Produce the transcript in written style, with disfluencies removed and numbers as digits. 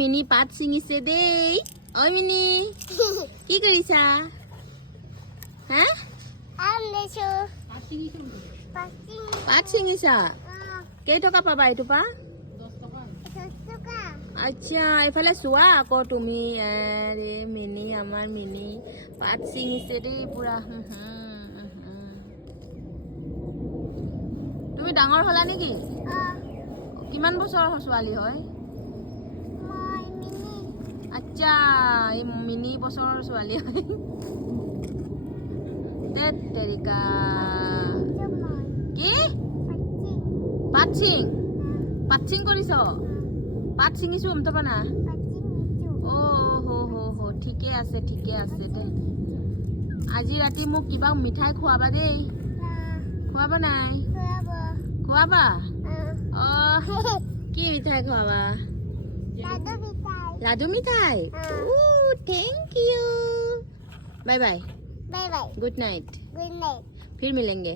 Mini পাত ছিঙিছে দেই। ঐ মিনি কি কৰিছা? হা পাত ছিঙিছা? কেইটকা পাবা এইটো পা? আচ্ছা এইফালে চোৱা আকৌ তুমি। আৰে মিনি আমাৰ মিনি পাত ছিঙিছে দেই পুৰা। তুমি ডাঙৰ হলা নেকি? কিমান বছৰৰ ছোৱালী হয়? আচ্ছা এই মিনি বছৰৰ ছোৱালী হয়। ধেৎ তেৰিকা। কি পাত ছিং কৰিছ? পাত ছিঙিছো অমতপা না। অ' ঠিকে আছে দে। আজি ৰাতি মোক কিবা মিঠাই খুৱাবা দেই। খুৱাবা নাই? খুৱাবা? কি মিঠাই খুৱাবা? লাডু মিঠাই। Thank you. Bye bye. Good night. फिर मिलेंगे।